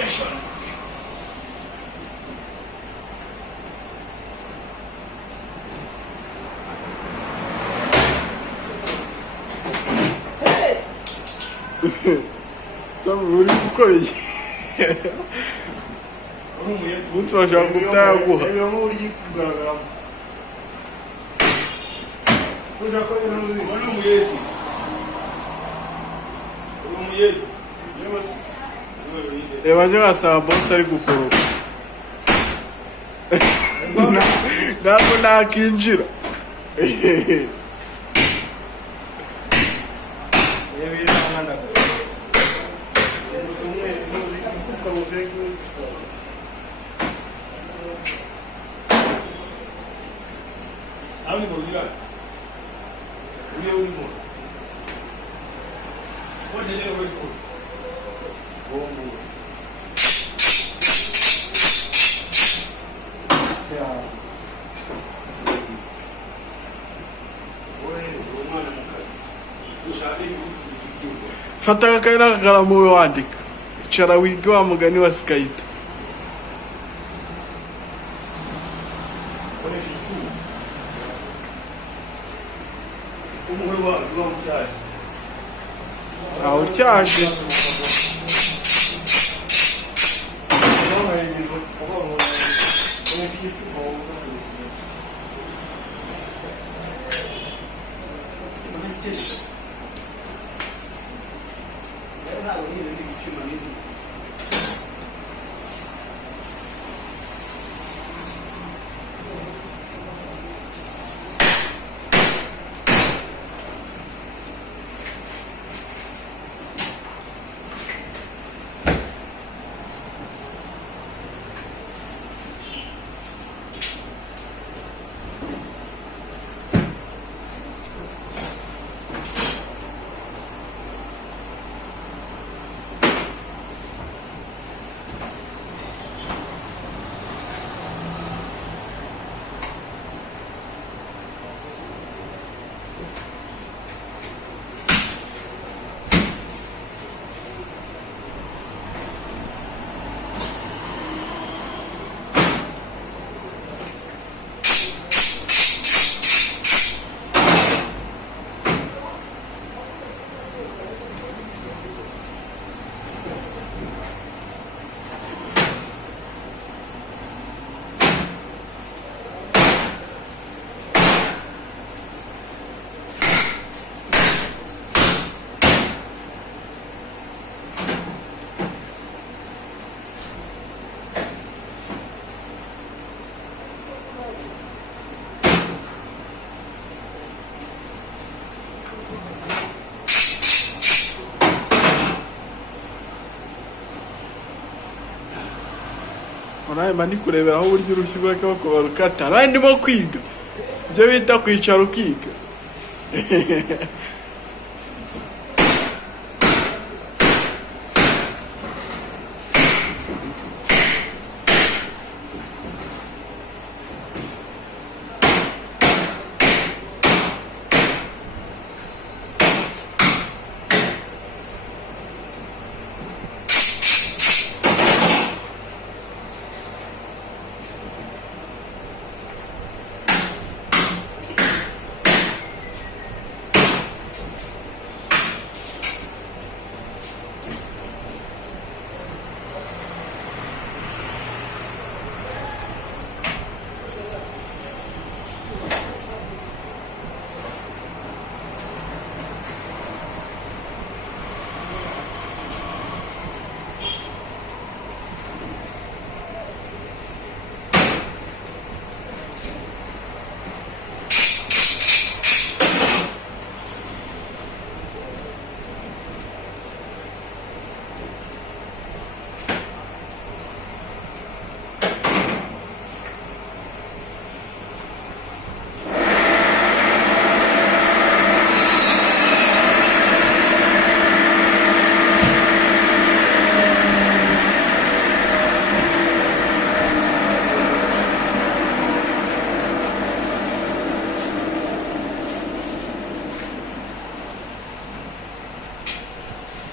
Fashion. Sabe, uri gukora iki? Umunsi bashaka kutayaguha. Iyo nkuru iri kugaragaramo. Uja ko ibintu bizi. Uri umuyeti. Uri umuyeti. Reba nje ngasaba boss ari gukoroka. Ntabwo nakinjira. Aonde vou ligar? Ule ulimo. Hoje ele vai expor. Vamos. Fata agakayi n'akakaramu we wandika. Icara wige wa mugani wa Sikayita. Aho cyaje. Nawe mani kureberaho uburyo urushyi rw'akaboko barukata abandi ndimo kwiga ibyo bita kwicara ukiga.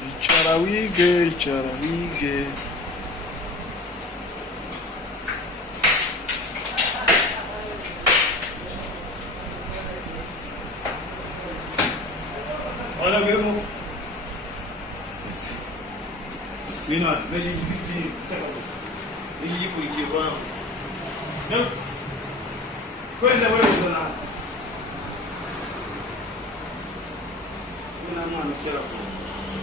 Icara wige, icara wige. Wala ngemo. Mina, meji bifti chaka. Meji kuichi bwana. No. Kwenda wewe sana. Kuna mwana sio.